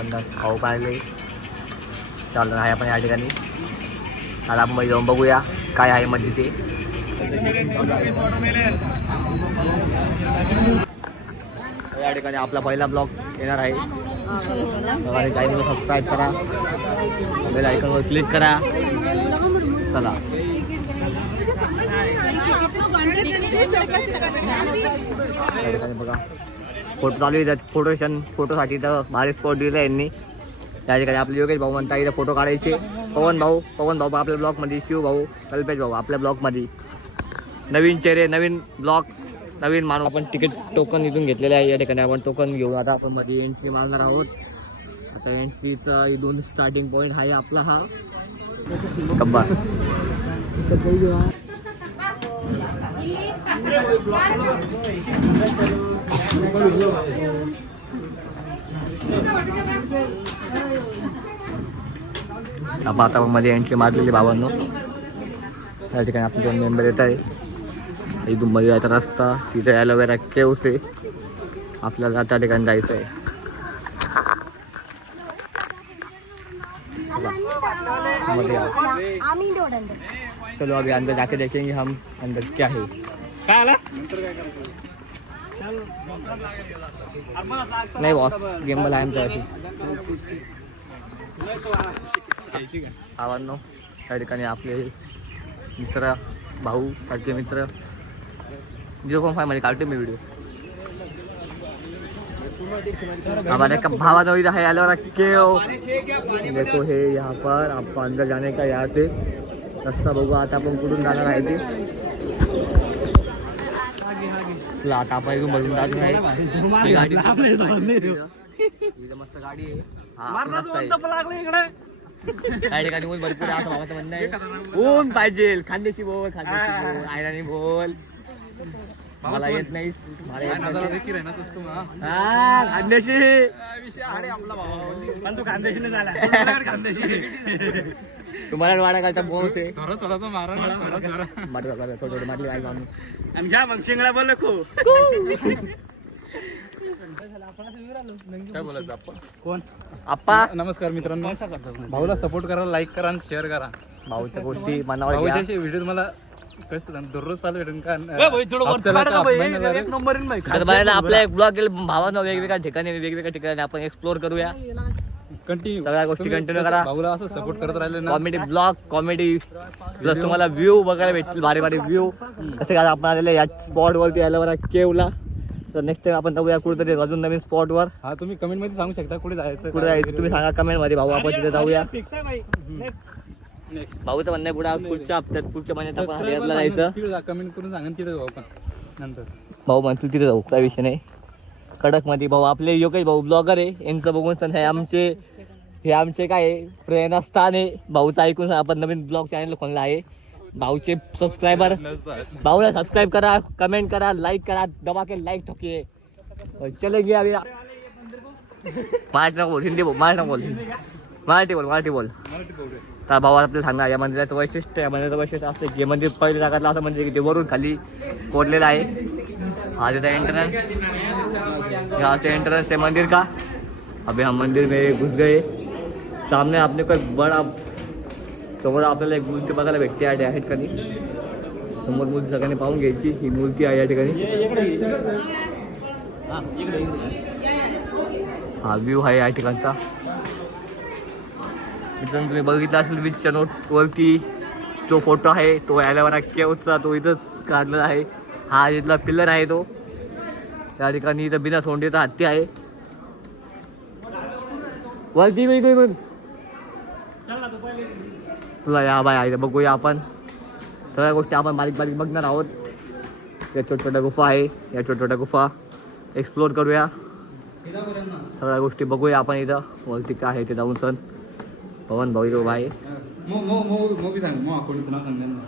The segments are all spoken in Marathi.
भाऊबंद खाऊ पाहिले चालू आहे आपण या ठिकाणी. आता आपण जाऊन बघूया काय आहे मध्ये ते. या ठिकाणी आपला पहिला ब्लॉग येणार आहे. चॅनल सबस्क्राईब करा, बेल आयकॉनवर क्लिक करा. चला बघा फोटो चालू आहे. फोटोसाठी तर भारी स्पॉट दिला यांनी. त्या ठिकाणी आपले योगेश भाऊ म्हणता इथं फोटो काढायचे. पवन भाऊ आपल्या ब्लॉगमध्ये, शिव भाऊ, कल्पेश भाऊ आपल्या ब्लॉगमध्ये. नवीन चेहरे, नवीन ब्लॉग, नवीन माणूस. आपण तिकीट टोकन इथून घेतलेले आहे. या ठिकाणी आपण टोकन घेऊ. आता आपण मध्ये एंट्री मारणार आहोत. आता एंट्रीचा इथून स्टार्टिंग पॉईंट आहे आपला हा कब्बा. आता मध्ये एंट्री मारलेली बाबांनो. या ठिकाणी आपले 2 मेंबर येत आहे. इथून मध्ये जायचा रस्ता, तिथे ॲलोवेरा केव्स आहे. आपल्याला त्या ठिकाणी जायचं आहे. चलो अभी अंदर जाके देखेंगे हम अंदर क्या है. नाही बॉस, गेमबल आहे आमच्या अशी. आवांनो त्या ठिकाणी आपले मित्र, भाऊ सारखे मित्र 0.5 मध्ये काढते मी व्हिडिओ. हमारे का भावा नवी है एलोवेरा केव. देखो है यहाँ पर आपको अंदर जाने का. यहाँ से रस्ता बघू आता आपण कुठून जाणार आहे ते. आता आपण इथून बघून जात आहे. मस्त गाडी आहे. हा मस्त आहे. काही ठिकाणी ऊन भरपूर आहे असं भावाचं म्हणणं आहे. ऊन पाहिजे. खानदेशी बोल, आयराणी बोल. मला येत नाही. तुम्हाला मराठवाड्याचा बोस आहे. शेंगडा बोल काय बोलायचं आपण. कोण आप्पा. नमस्कार मित्रांनो, भाऊला सपोर्ट करा, लाईक करा आणि शेअर करा. भाऊच्या गोष्टी मनावर. भाऊचे व्हिडिओ मला कसं दररोज पाहायला भेटेल का. आपला एक ब्लॉग गेला भावानं वेगवेगळ्या ठिकाणी आपण एक्सप्लोर करूया. कंटिन्यू सगळ्या गोष्टी कंटिन्यू करा. भाऊला असं सपोर्ट करत राहिले ना. कॉमेडी ब्लॉग, कॉमेडी प्लस तुम्हाला व्ह्यू बघायला भेटतील. भारी व्ह्यू. कसे काय आपण आलेले या स्पॉट वरती एलोवेरा केवला. तर नेक्स्ट टाइम आपण जाऊया कुठेतरी अजून नवीन स्पॉट वर. हा तुम्ही कमेंट मध्ये सांगू शकता कुठे जायचं. तुम्ही सांगा कमेंट मध्ये. भाऊ आपण तिथे जाऊया. भाऊचं म्हणणं पुढे पुढच्या हप्त्यात, पुढच्या महिन्यात आपण हरियाणला जायचं. कमेंट करून सांगा तिथे जाऊ आपण नंतर. भाऊ म्हणतील तिथे जाऊ, काय विषय नाही. कडक मध्ये भाऊ आपले योगेश भाऊ ब्लॉगर आहे. यांचं बघून सण हे आमचे काय प्रेरणास्थान आहे. भाऊचं ऐकून आपण नवीन ब्लॉग चॅनल खोलला आहे. भाऊचे सबस्क्रायबर, भाऊला सबस्क्राईब करा, कमेंट करा, लाईक करा, दबा के लाईक ठोकिए. चलेंगे अभी. मराठी बोल, हिंदी बोल. मराठी बोल. तर भाऊ आपल्याला सांगणार या मंदिराचं वैशिष्ट्य. या मंदिराचं वैशिष्ट्य असतं की मंदिर पहिलं जगातलं असं म्हणजे की ते वरून खाली कोरलेलं आहे. हा त्याचा एंट्रन्स. यहाँ से एंट्रन्स है मंदिर का. अभी हम मंदिर में घुस गए. सामने आपने कोई बड़ा समोर आपल्याला एक मूर्ती बघायला भेटते या ठिकाणी. समोर मूर्ती सगळ्यांनी पाहून घ्यायची. ही मूर्ती आहे या ठिकाणी. हा व्ह्यू आहे या ठिकाणचा. मित्रांनो तुम्ही बघितला असेल बीचच्या नोट वरती जो फोटो आहे तो एलोवेरा केवचा. तो इथंच काढलेला आहे. हा इथला पिल्लर आहे तो. त्या ठिकाणी इथं बिना सोंडेचा हत्ती आहे. वरती बघून तुला या बाय आहे बघूया आपण. सगळ्या गोष्टी आपण बारीक बघणार आहोत. या छोट्या गुफा आहे. या छोट्या गुफा एक्सप्लोर करूया. सगळ्या गोष्टी बघूया आपण. इथं वरती काय आहे ते जाऊन सण. पवन भाऊ इथं आहे.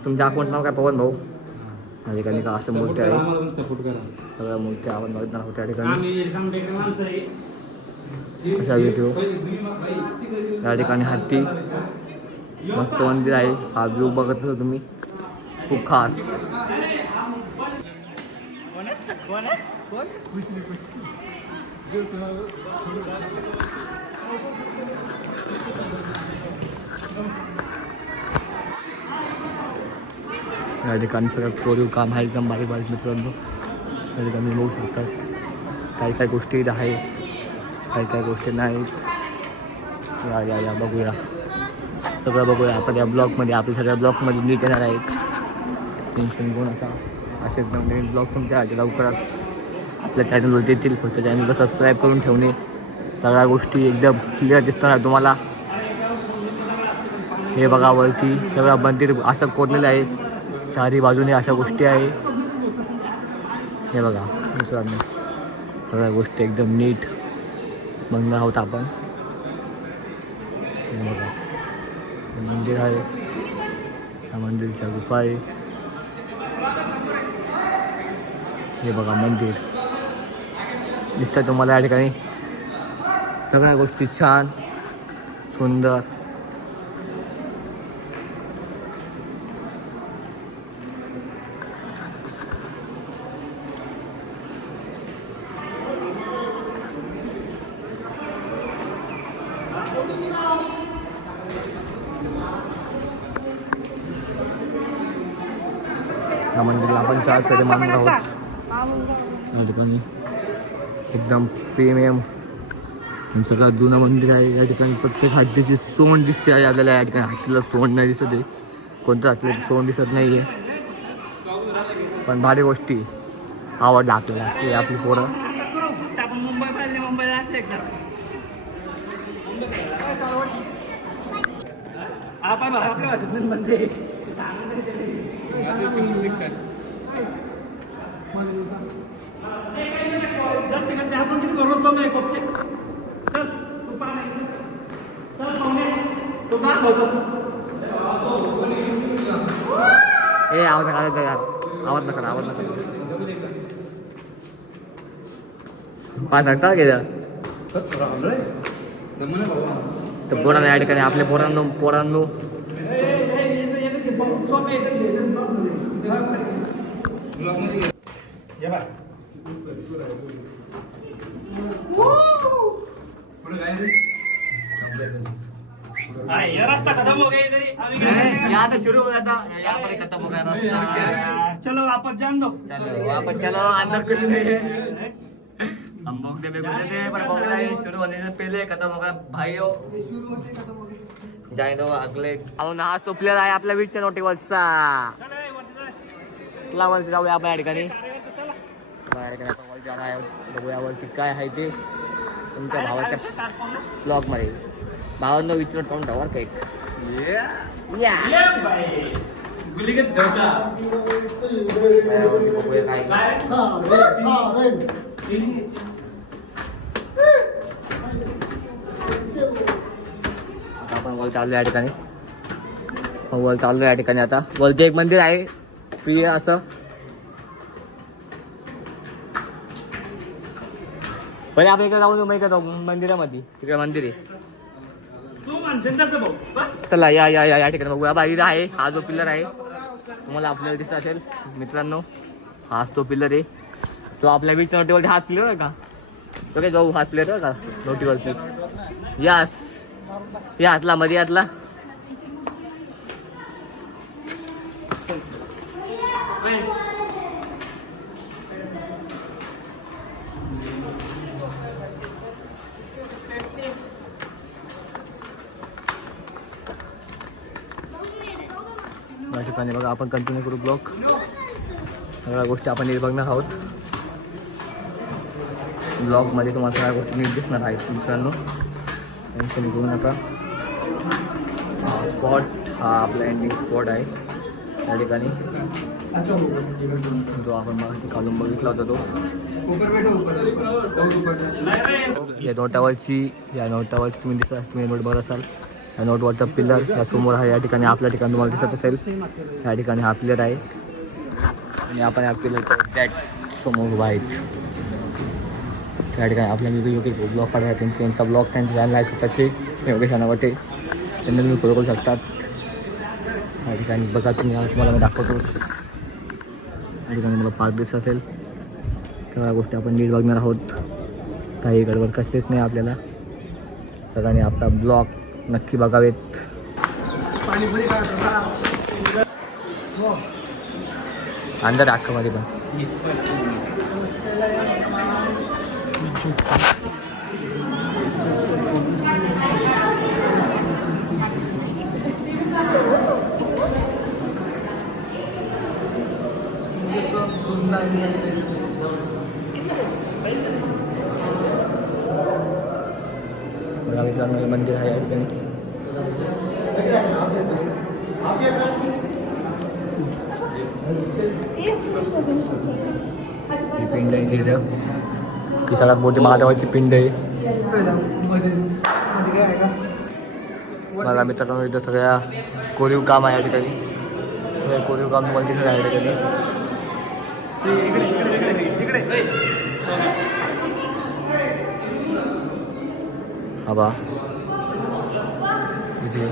तुमच्या अकाउंट नाव काय पवन भाऊ. या ठिकाणी का असं मूर्ती आहे. सगळ्या मूर्ती आपण बघणार आहोत त्या ठिकाणी. अशा व्हिडिओ. या ठिकाणी हत्ती. मस्त मंदिर आहे. हा व्ह्यू बघत असाल तुम्ही, खूप खास. या ठिकाणी सगळं कोरीव काम आहे एकदम बारीक बारीक मित्रांनो. या ठिकाणी बघू शकतात काही काही गोष्टी इथं आहे, काही काही गोष्टी नाहीत. या या या बघूया, सगळं बघूया आपण या ब्लॉगमध्ये. आपल्या सगळ्या ब्लॉगमध्ये नीट येणार आहेत. टेन्शन घेऊ नका. असे एकदम नवीन ब्लॉग तुमच्या आधी लवकरच आपल्या चॅनलवर येतील. फक्त चॅनलला सबस्क्राईब करून ठेवणे. सगळ्या गोष्टी एकदम क्लिअर दिसणार तुम्हाला. हे बघा वरती सगळं मंदिर असं कोरलेलं आहे, चारी बाजूने अशा गोष्टी आहे. हे बघा मित्रांनो, सगळ्या गोष्टी एकदम नीट बघणार आहोत आपण. हे बघा हे मंदिर आहे, या मंदिरच्या गुफा आहे. हे बघा मंदिर दिसतं तुम्हाला या ठिकाणी. सगळ्या गोष्टी छान सुंदर. या मंदिरला आपण 4 फेरे मानणार आहोत. या ठिकाणी एकदम प्रीमियम सगळं जुनं मंदिर आहे. या ठिकाणी प्रत्येक हत्तीची सोंड दिसते आहे आपल्याला. या ठिकाणी हत्तीला सोंड नाही दिसत आहे, कोणत्या हत्तीला सोंड दिसत नाही आहे. पण भारी गोष्टी आवडल्या आपल्याला की आपली पोरं. ए आवाज नका आवाज नका आवाज नका पाच सांगता गेल्या तर पोरांना या ठिकाणी आपल्या पोरांनो रास्ता खत्म हो गया इधर यहाँ तो शुरू हो गया था, यहाँ पर ही खत्म हो गया रास्ता. चलो वापस जान दो. चलो वापस चलो, अंदर कुछ नहीं है. हम भोगने में घुसे थे पर भोगना ही शुरू होने से पहले खत्म हो गया भाइयों. जाए तो अगले आज तो प्लेअर आहे आपल्या वीरच्या नोटीवरचा. तुला वरती जाऊया आपण या ठिकाणी. बघूया वरती काय आहे ते तुमच्या भावाच्या ब्लॉग मध्ये. भावांना विचारत पाहून ठेवा केक. आपण वर चाललो या ठिकाणी. वर चाललो या ठिकाणी. आता वरती एक मंदिर आहे प्रिय असं. पहिले आपण इकडे जाऊन मग इकडे मंदिरामध्ये. तिकडे मंदिर आहे. चला या या या ठिकाणी बघूया. बाहेर आहे हा जो पिल्लर आहे तुम्हाला आपल्याला दिसत असेल मित्रांनो. हाच तो पिल्लर आहे तो आपल्या बीच नोटीवरती. हात पिल्लर आहे का तो काय जाऊ हात पिल्लर का नोटीवरती. यास या हातला मध्ये हातला. या ठिकाणी बघा आपण कंटिन्यू करू ब्लॉग. सगळ्या गोष्टी आपण नीट बघणार आहोत. ब्लॉगमध्ये तुम्हाला सगळ्या गोष्टी नीट दिसणार आहेत मित्रांनो. टेन्शन घेऊ नका. स्पॉट हा आपला एंडिंग स्पॉट आहे या ठिकाणी. जो आपण मग खालून बघितला होता तो या नोटावरची तुम्ही दिसत तुम्ही नोट बघत असाल. या नोटवरचा पिल्लर या समोर आहे. या ठिकाणी आपल्या ठिकाणी तुम्हाला दिसत असेल. या ठिकाणी हा पिल्लर आहे आणि आपण या पिल्लरच्या एक्झॅक्ट समोर उभा आहेत. त्या ठिकाणी आपल्या योग्य ब्लॉग काढायला त्यांचा ब्लॉग त्यांचे चॅनल आहे स्वतःचे योगेश अनावटे. त्यांना तुम्ही फॉलो करू शकतात. या ठिकाणी बघा तुम्हाला मी दाखवतो. या ठिकाणी मला पार्क दिसत असेल. सगळ्या गोष्टी आपण नीट बघणार आहोत. काही गडबड कसलीच नाही आपल्याला. सगळ्यांनी आपला ब्लॉग नक्की बघावेत. अंदर अख्खामध्ये पण मंदिर आहे या ठिकाणी. ही पिंड आहे तिथं ती सगळ्यात मोठी महादेवाची पिंड आहे. मला मित्रांनो इथं सगळ्या कोरीव काम आहे या ठिकाणी. कोरीव काम तुम्हाला दिसत आहे या ठिकाणी. आबा इथे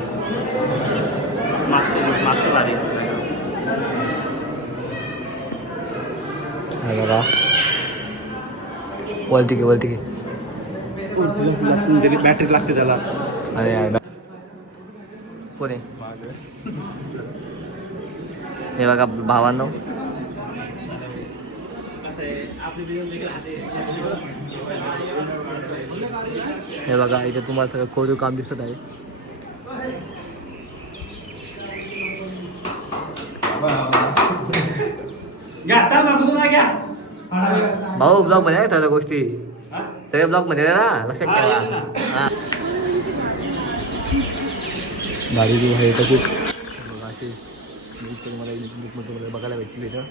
बघा वलती की बॅटरी लागते त्याला. अरे कोणी हे बघा भावांनो हे बघा इथे तुम्हाला सगळं कोरीव काम दिसत आहे. भाऊ ब्लॉग मध्ये आहे सगळ्या गोष्टी सगळ्या ब्लॉग मध्ये आहे ना लक्षात ठेवा. हा गाडी जी आहे तर खूप बघा अशी तुम्हाला बघायला भेटली इथं.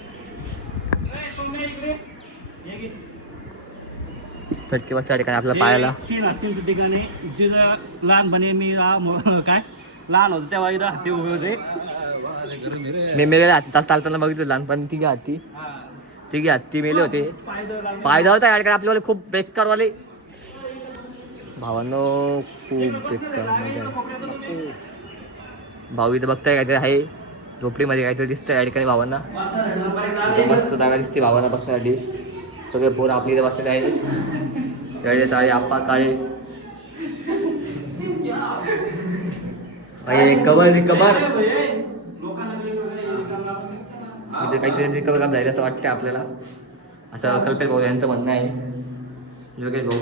चटके बसच्या ठिकाणी आपल्याला पाहायला तीन ठिकाणी जिथं लहानपणी मी काय लहान होतो तेव्हा इथं हत्ती उभे होते. मी मेलेले हाती चालताना बघितलं लहानपणी. तिघे हत्ती मेले होते. पायदा होता या ठिकाणी आपल्यावाले खूप बेकारवाले भावांनो खूप बेकार मजा आहे. भाऊ इथं बघताय काहीतरी आहे झोपडीमध्ये काहीतरी दिसतंय या ठिकाणी भावांना. मस्त जागा दिसते भावांना बसण्यासाठी. सगळे पोरं आपली इथे बसलेले आहेत. जळे चाळे आप्पा काळे कबर इथे काहीतरी रिकवर काम झालं असं वाटतं आपल्याला. असं कल्पेश भाऊ यांचं म्हणणं आहे. योगेश भाऊ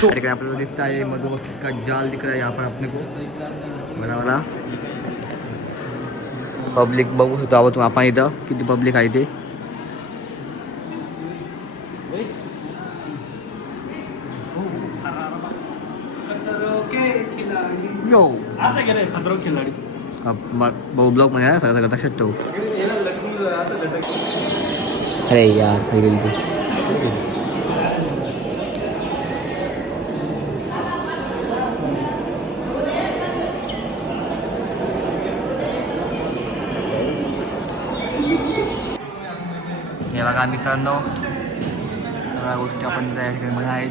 ठिकाणी आपल्याला दिसत आहे मधुमक्खी का जाल दिख रहा है यहाँ पर अपने को. बरोबर पब्लिक बघू शकतो आपण आपण इथं किती पब्लिक आहे ते. यो असं गेलंय खतरो खिलाडी भाऊ ब्लॉग मध्ये आहे सगळं लक्षात ठेवू. अरे यार खाली गेली तू. हे बघा मित्रांनो सगळ्या गोष्टी आपण त्या ठिकाणी बघा आहेत.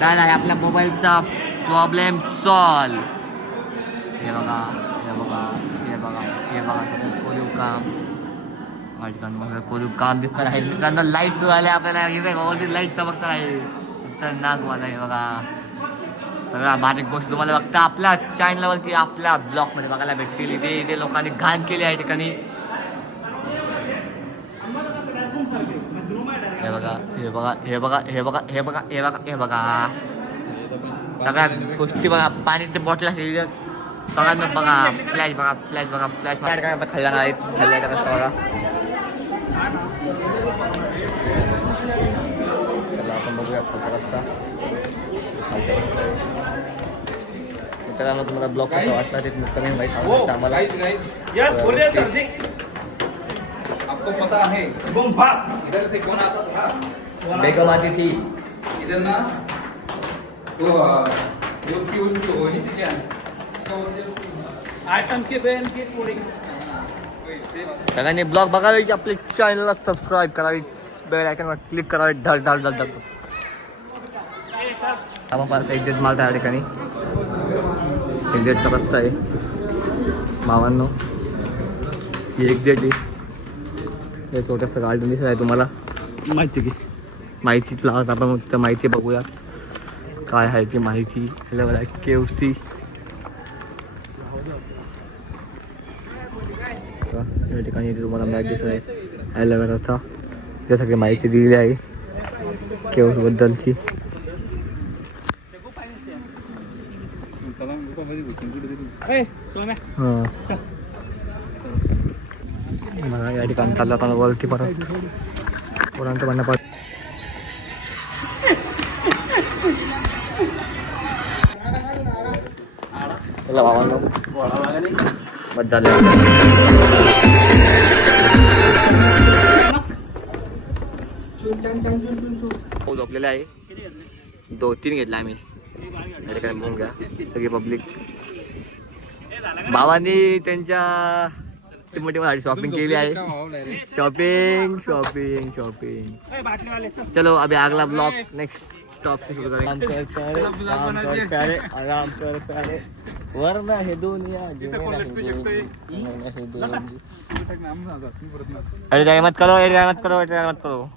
काय आहे आपल्या मोबाईलचा प्रॉब्लेम सॉल्व. हे बघा सगळं कोरीव काम ठिकाणी मला कोरीव काम दिसणार आहे मित्रांनो. लाईट सुरू आले आपल्याला लाईट चमकणार आहे. खतरनाक मला हे बघा सगळ्या बारीक गोष्टी तुम्हाला बघता आपल्या चॅनलवरती आपल्या ब्लॉगमध्ये बघायला भेटतील. इथे लोकांनी घाण केली आहे ठिकाणी. हे बघा सगळ्या गोष्टी बघा. पाण्याची बॉटल सगळ्यांना बघा. फ्लॅश बघा खाल्ला आहेत खाल्ल्या रस्ता बघा. चला आपण बघूया खालचा रस्ता. मित्रांनो तुम्हाला ब्लॉग कसा वाटला ते कमेंट मध्ये सांगू शकता आम्हाला. आपको पता है इधर से कौन आता था? बेगम आती थी इधर ना तो उसकी वो नहीं थी क्या आइटम के बेन की पूरी सगळ्यांनी ब्लॉग बघावे आपल्या चॅनलला सबस्क्राईब करावी बेल आयकॉनवर क्लिक करावे. धड आपण पार्क एक्झिट मारता या ठिकाणी. एक्झिटचा रस्ता आहे भावांनो. ही एक्झिट आहे. हे छोटंसं गार्डन दिसत आहे तुम्हाला. माहिती लावत आपण त्या माहिती बघूया काय आहे ती माहिती. KFC या ठिकाणी तुम्हाला मॅच दिसत आहे. ॲलोवेराचा या सगळी माहिती दिली आहे केव्सबद्दलची. हां मला या ठिकाणी चाललं आता वरती परत कोणाचं म्हणणं परत चला भावांनो बस झालं. झोपलेलं आहे 2-3 घेतला आम्ही या ठिकाणी बघून घ्या सगळी पब्लिक. भावांनी त्यांच्या टीमसाठी शॉपिंग केली आहे. Shopping shopping shopping. चलो अभी अगला ब्लॉग नेक्स्ट स्टॉप से शुरू करेंगे. आराम कर प्यारे वरना हे दुनिया अरे मत करो मत करो मत करो.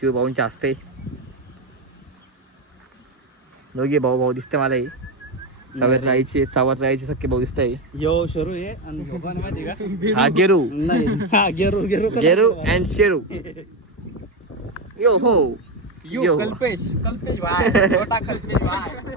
शिव भाऊंचे असते दोघे भाऊ दिसते मला. सावत राहायचे सख्खे भाऊ दिसत आहे. यो शरू आहे आणि झोपान माहिती का हा गेरू नाही हा गेरू गेरू गेरू अँड शेरू. यो हो यो कल्पेश भाई छोटा कल्पेश भाई.